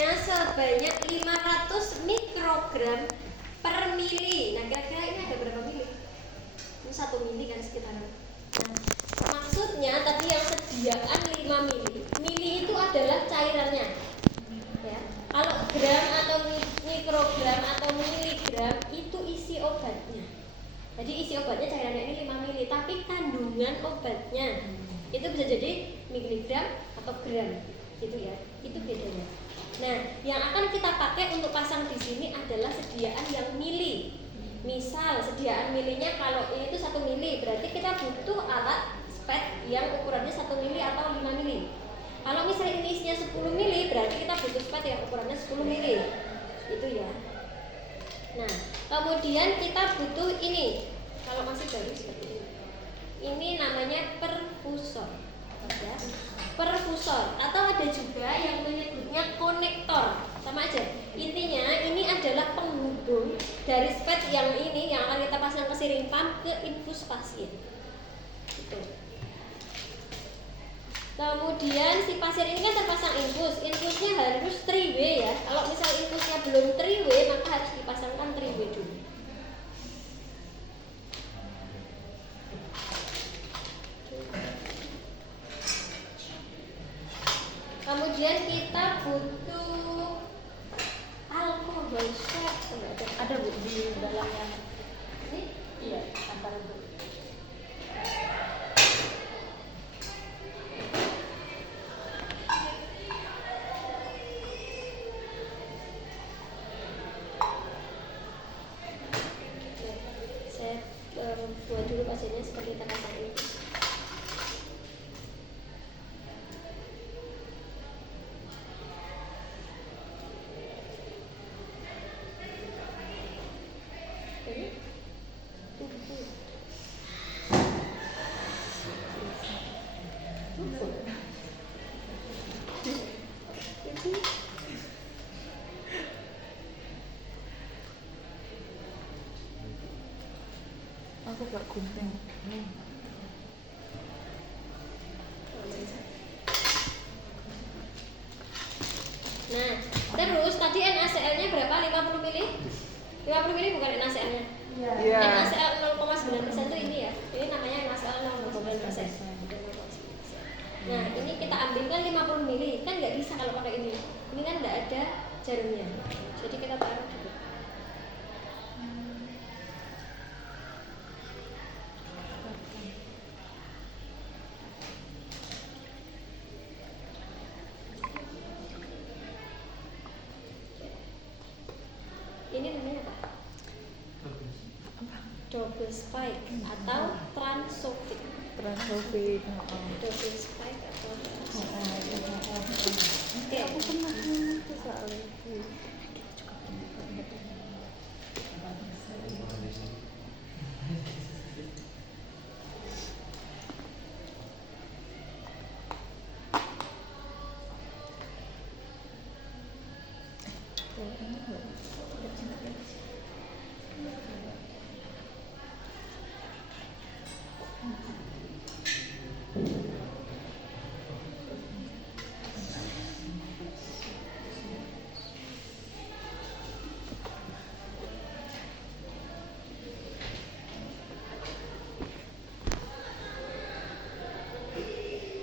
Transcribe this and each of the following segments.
dosisnya sebanyak 500 mikrogram per mili. Nah, kira-kira ini ada berapa mili? Ini 1 mili kan sekitaran. Nah, maksudnya tadi yang sediaan 5 mili. Mili itu adalah cairannya. Ya. Kalau gram atau mikrogram atau miligram itu isi obatnya. Jadi isi obatnya cairannya ini 5 mili, tapi kandungan obatnya itu bisa jadi miligram atau gram, gitu ya. Itu bedanya. Nah, yang akan kita pakai untuk pasang di sini adalah sediaan yang mili. Misal sediaan milinya kalau ini tuh 1 mili, berarti kita butuh alat spet yang ukurannya 1 mili atau 5 mili. Kalau misalnya ini isinya 10 mili, berarti kita butuh spet yang ukurannya 10 mili. Itu ya. Nah, kemudian kita butuh ini. Kalau masih baru seperti ini. Ini namanya perfusor. Ya. Perfusor atau ada juga yang menyebutnya konektor. Sama aja. Intinya ini adalah penghubung dari spet yang ini yang akan kita pasang ke siring pump ke infus pasien. Gitu. Kemudian si pasien ini kan terpasang infus. Infusnya harus 3W ya. Kalau misal infusnya belum 3W, maka harus dipasangkan 3W dulu. Kemudian kita butuh alkohol swab. Ada Bu di dalamnya. Ini? Iya, antara Bu. Saya buat dulu pasiennya seperti terpasang infus. Aku gak gunting. Nah, terus tadi NaCl-nya berapa? 50 mili? 50 mili bukan NaCl-nya. Iya. NaCl 0,9% itu ini ya. Ini namanya NaCl 0,9%. Nah, ini kita ambilkan 50 mili. Kan nggak bisa kalau pakai ini. Ini kan nggak ada jarumnya. Jadi kita taruh dulu. Ini namanya apa? Double spike atau transofik. Transofik. Double spike atau transofik. Oke, aku pernah itu soalnya.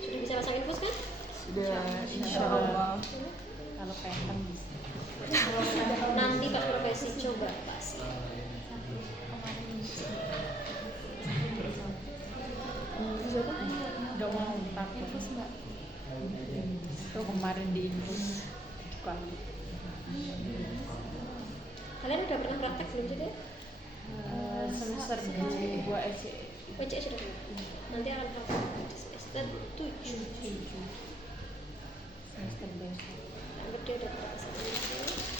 Sudah bisa pasang infus kan? Sudah, insya Allah. Kalau pengen bisa. Nanti Pak Profesi coba pasang. Siapa? Gak mau takut. Infus Mbak. Itu kemarin di infus. Kalian udah pernah praktek belum sih deh? Semester 2 SC. WC sudah pernah. Nanti akan praktek di semester 7. Semester besok. Anggap dia udah pernah pasang infus.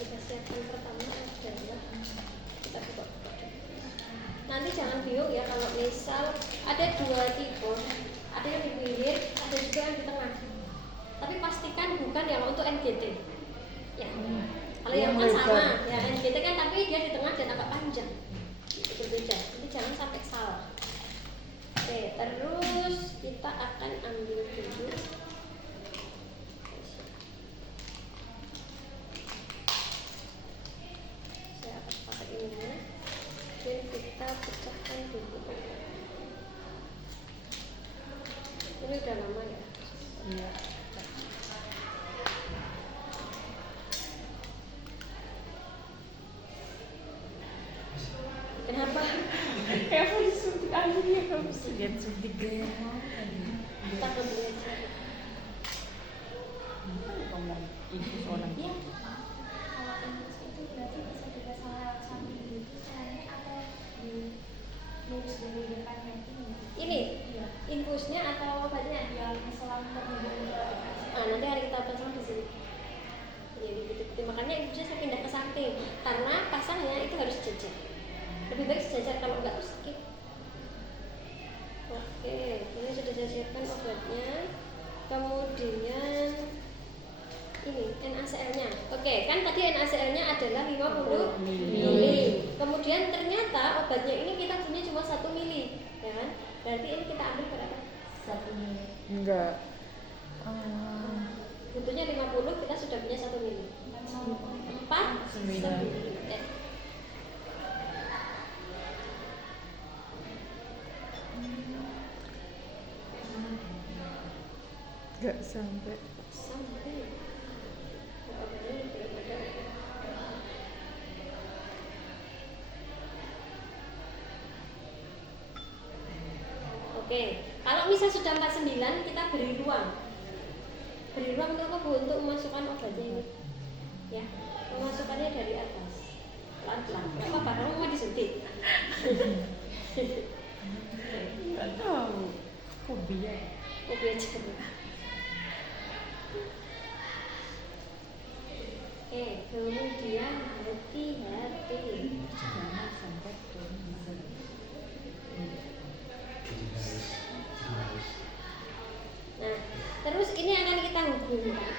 Kita siapkan pertama adalah kita buka dulu. Nanti jangan bingung ya kalau Misal ada dua tipe, ada yang di pinggir, ada juga yang di tengah. Tapi pastikan bukan yang untuk NGT. Ya. Kalau yang kan sama, ya NGT kan tapi dia di tengah dan agak panjang. Itu saja. Jadi jangan sampai salah. Oke, terus kita akan ambil dulu. Saya akan pakai ini. Dan kita pecahkan dulu. Ini udah lama ya? Iya. Kenapa? Kayak mau disuntik aja dia kamu lihat suntik gaya Takut belajar. ngomong infus orang. Iya. Kalau infus itu berarti bisa kita salah sambil itu salahnya atau di lurus dari depannya ini. Ini Iya. infusnya atau obatnya? Yang selang terhubung. Nanti hari kita pasang di sini. Jadi gitu. Makanya infusnya saya pindah ke samping karena pasangnya itu harus sejajar. Lebih baik sejajar, kalau enggak tuh sakit. Oke, ini sudah saya siapkan obatnya. Kemudian ini NaCl-nya. Oke, kan tadi NaCl-nya adalah 50 mili. Kemudian ternyata obatnya ini kita punya cuma 1 mili, ya kan? Berarti ini kita ambil berapa? 1 mili. Enggak. Butuhnya 50, kita sudah punya 1 mili. 4 9. 9. Enggak sampai. Oke, kalau misal sudah 49 kita beri ruang. Beri ruang untuk apa, Bu? Untuk memasukkan obatnya ini. Ya, memasukkannya dari atas. Pelan-pelan. Enggak apa-apa, kamu mau disuntik. Enggak tahu. Fobia. Kopi aja. Kemudian hati-hati. Jangan sampai poison. Nah, terus ini akan kita hubungkan.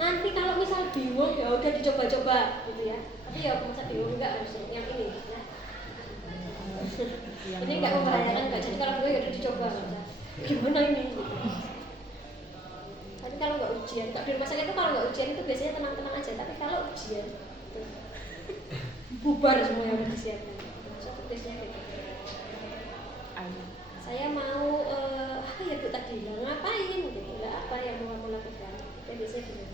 Nanti kalau misal bingung ya udah dicoba-coba gitu ya. Tapi ya masa bingung enggak harusnya yang ini ya. Ini enggak membahayakan enggak. Jadi kalau gue ya udah dicoba aja. Gimana ini? Gitu. Tapi kalau nggak ujian, kalau di rumah sakit itu kalau nggak ujian itu biasanya tenang-tenang aja. Tapi kalau ujian, tuh, bubar semua yang disiapkan. Satu biasanya gitu. Saya mau apa ya Bu tadi? Ngapain? Gitu. Nggak apa yang mau kamu lakukan. Ya biasanya gitu.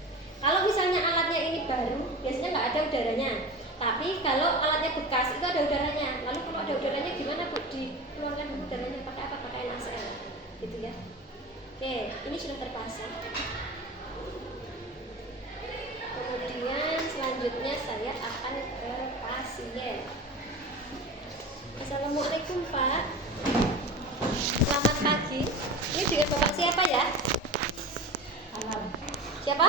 Kalau misalnya alatnya ini baru, biasanya nggak ada udaranya. Tapi kalau alatnya bekas itu ada udaranya. Lalu kalau ada udaranya gimana Bu? Dikeluarkan udaranya pakai apa? Pakai NaCl, gitu ya. Oke, ini sudah terpasang. Kemudian selanjutnya saya akan ke pasien. Assalamualaikum Pak. Selamat pagi. Ini dengan Bapak siapa ya? Kalam. Siapa?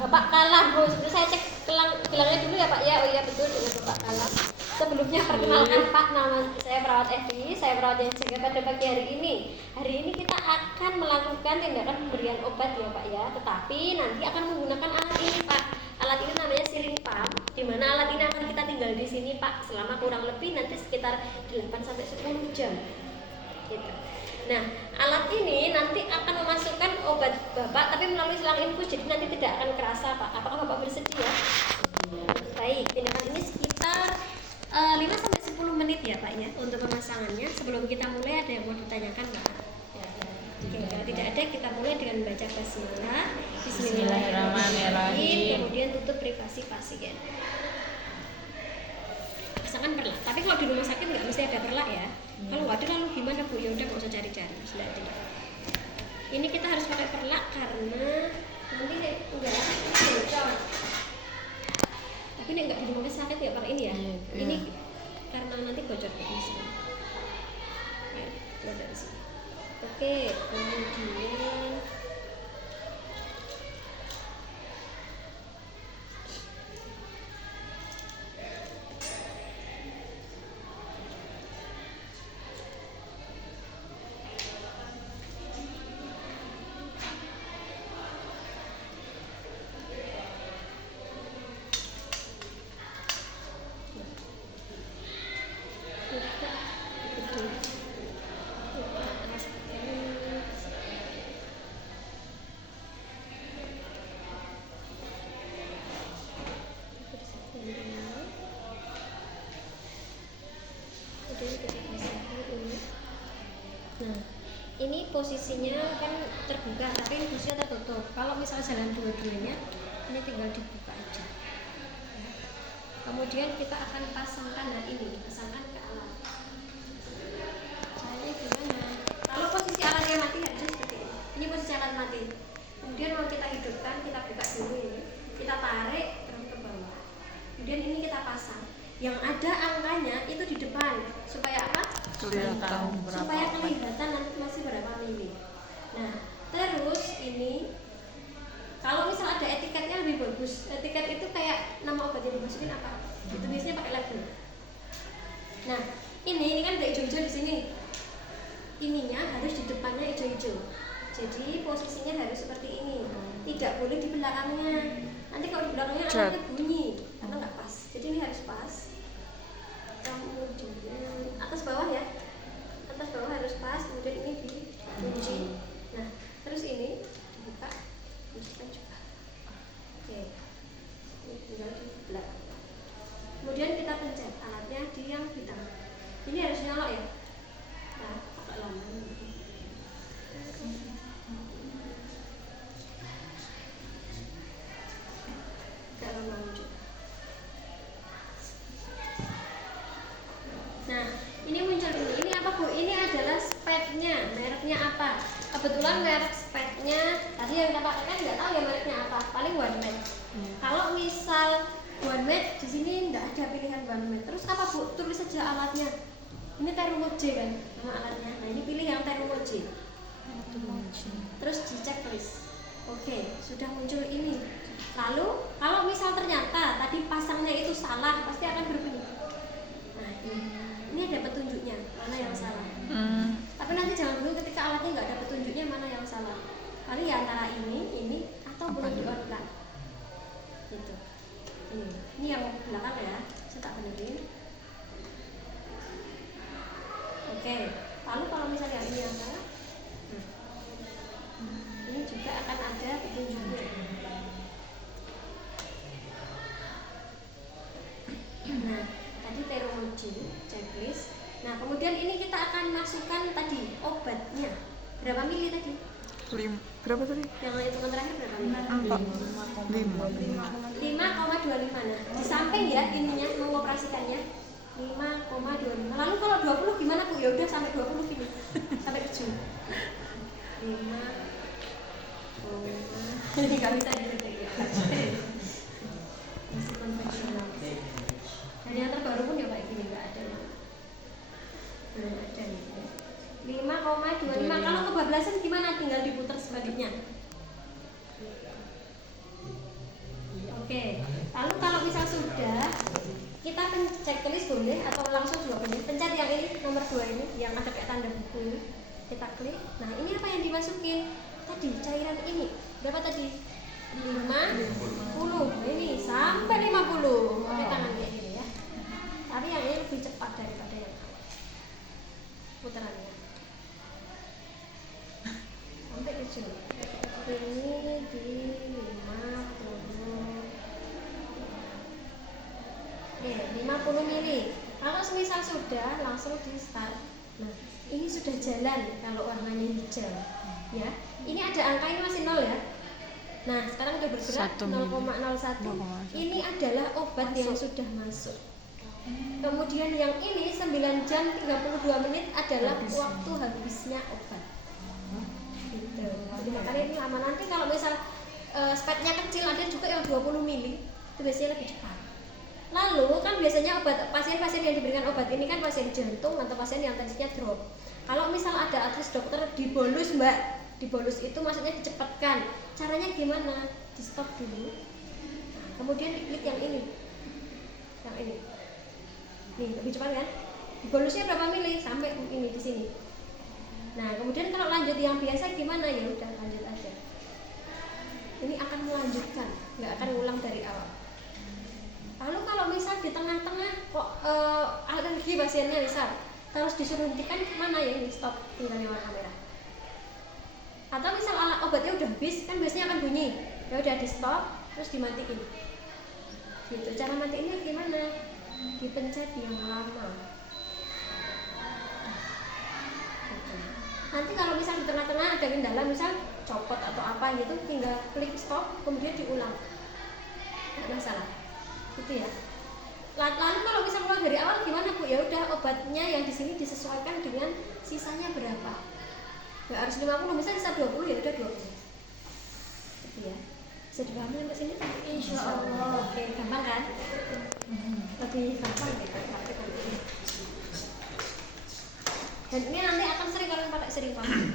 Bapak Kalam. Bu, saya cek gelangnya dulu ya Pak ya. Oh iya betul, dengan Bapak Kalam. Sebelumnya perkenalkan Pak, nama saya perawat Evi, saya perawat yang jaga pada pagi hari ini. Hari ini kita akan melakukan tindakan pemberian obat ya Pak ya. Tetapi nanti akan menggunakan alat ini Pak. Alat ini namanya syringe pump, di mana alat ini akan kita tinggal di sini Pak selama kurang lebih nanti sekitar 8-10 jam. Gitu. Nah, alat ini nanti akan memasukkan obat Bapak tapi melalui selang infus, jadi nanti tidak akan kerasa Pak. Apakah Bapak bersedia? Baik, tindakan ini sekitar 5-10 menit ya Pak ya untuk pemasangannya. Sebelum kita mulai ada yang mau ditanyakan Pak? Oke, kalau tidak ada kita mulai dengan membaca basmalah. Bismillahirrahmanirrahim. Kemudian tutup privasi pasien. Pasangkan perlak. Tapi kalau di rumah sakit nggak mesti ada perlak ya. Kalau nggak ada lalu gimana Bu? Ya udah nggak usah cari-cari. Sudah ada. Ini kita harus pakai perlak karena nanti enggak bocor. Tapi ini enggak di rumah sakit ya pakai ini ya. Ini karena nanti bocor ke sini. Nah, keluar dari sini. Oke, kemudian posisinya kan terbuka tapi infusnya tertutup. Kalau misal jalan dua-duanya, ini tinggal dibuka aja. Kemudian kita akan pasangkan pasangkan ke alat. Caranya gimana? Kalau posisi alatnya mati harusnya seperti ini. Ini posisi alat mati. Kemudian mau kita hidupkan, kita buka dulu ini. Kita tarik terus ke bawah. Kemudian ini kita pasang. Yang ada angkanya itu di depan supaya apa? Kelihatan berapa Supaya obat. kelihatan nanti masih berapa mili. Nah, terus ini kalau misal ada etiketnya lebih bagus. Etiket itu kayak nama obat yang dimasukin apa? Itu biasanya pakai label. Nah, ini kan ada hijau-hijau di sini. Ininya harus di depannya hijau-hijau. Jadi posisinya harus seperti ini. Tidak boleh di belakangnya. Nanti kalau di belakangnya alatnya bunyi atau nggak pas. Jadi ini harus pas. Kemudian atas bawah ya. Atas bawah harus pas. Kemudian ini dikunci. Nah, terus ini dibuka. Kunci juga. Oke. Ini tinggal di belakang. Kemudian kita pencet alatnya di yang hitam. Ini harus nyolok ya. Nah, agak lama. Agak lama muncul. Nah, ini muncul ini. Ini apa Bu? Ini adalah spetnya. Mereknya apa? Kebetulan merek spetnya tadi yang kita pakai kan nggak tahu ya mereknya apa. Paling One Med. Kalau misal One Med di sini nggak ada pilihan One Med. Terus apa Bu? Tulis saja alatnya. Ini Terumo J kan nama alatnya. Nah ini pilih yang Terumo J. Terus di checklist. Oke, sudah muncul ini. Lalu kalau misal ternyata tadi pasangnya itu salah, pasti akan berbunyi. Nah ini ada petunjuknya mana yang salah. Tapi nanti jangan dulu ketika alatnya nggak ada petunjuknya mana yang salah. Kali ya antara ini atau belum di on kan. Gitu. Ini yang belakang ya, saya tak benerin. Oke, lalu kalau misalnya ini yang salah, ini juga akan ada petunjuknya. Nah, tadi Terumo J, checklist. Nah, kemudian ini kita akan masukkan tadi obatnya. Berapa mili tadi? Berapa tadi? Yang hitungan terakhir berapa mili? 5,25. 5,25. Nah, di samping ya ininya mengoperasikannya 5,25. Lalu kalau 20 gimana Bu? Ya udah sampai 20 gini. Sampai ujung. 5, ini nggak bisa didetek ya. Masih konvensional. Dan yang terbaru pun ya kayak gini nggak ada. Belum ada nih. 5,25. Kalau kebablasan gimana? Tinggal diputar sebaliknya. Oke. Lalu kalau misal sudah kita checklist boleh atau langsung juga boleh. Pencet yang ini nomor 2 ini yang ada kayak tanda buku ini. Kita klik. Nah, ini apa yang dimasukin? Tadi cairan ini. Berapa tadi? 50. Ini sampai 50. Pakai tangan kayak gini ya. Tapi yang ini lebih cepat daripada yang putarannya. Sampai ujung. Ini di 50. Oke, 50 mili. Kalau semisal sudah langsung di start. Nah, ini sudah jalan kalau warnanya hijau. Ya. Ini ada angka ini masih 0 ya. Nah, sekarang udah bergerak 0,01. Ini adalah obat yang sudah masuk. Kemudian yang ini 9 jam 32 menit adalah waktu habisnya obat. Gitu. Jadi makanya ini lama. Nanti kalau misal spetnya kecil ada juga yang 20 mili, itu biasanya lebih cepat. Lalu kan biasanya obat pasien-pasien yang diberikan obat ini kan pasien jantung atau pasien yang tensinya drop. Kalau misal ada advice dokter dibolus Mbak, dibolus itu maksudnya dicepatkan. Caranya gimana? Di stop dulu. Nah, kemudian diklik yang ini. Yang ini. Nih, lebih cepat kan? Dibolusnya berapa mili? Sampai ini di sini. Nah, kemudian kalau lanjut yang biasa gimana? Ya udah lanjut aja. Ini akan melanjutkan, nggak akan ngulang dari awal. Lalu kalau misal di tengah-tengah kok alergi pasiennya misal terus disuruh hentikan mana ya ini stop tinggal yang warna merah. Atau misal alat obatnya udah habis kan biasanya akan bunyi. Ya udah di stop terus dimatiin. Gitu. Cara matiinnya gimana? Dipencet yang lama. Gitu. Nanti kalau misal di tengah-tengah ada kendala, misal copot atau apa gitu, tinggal klik stop, kemudian diulang. Nggak masalah. Gitu ya. Lalu kalau misal mulai dari awal gimana Bu? Ya udah obatnya yang di sini disesuaikan dengan sisanya berapa. Nggak harus 50, misalnya sisa 20 ya udah 20. Gitu ya. Bisa dipahami sampai sini? Insya Allah. Oke, gampang kan? Lebih gampang gitu praktek. Dan ini nanti akan sering kalian pakai sering banget.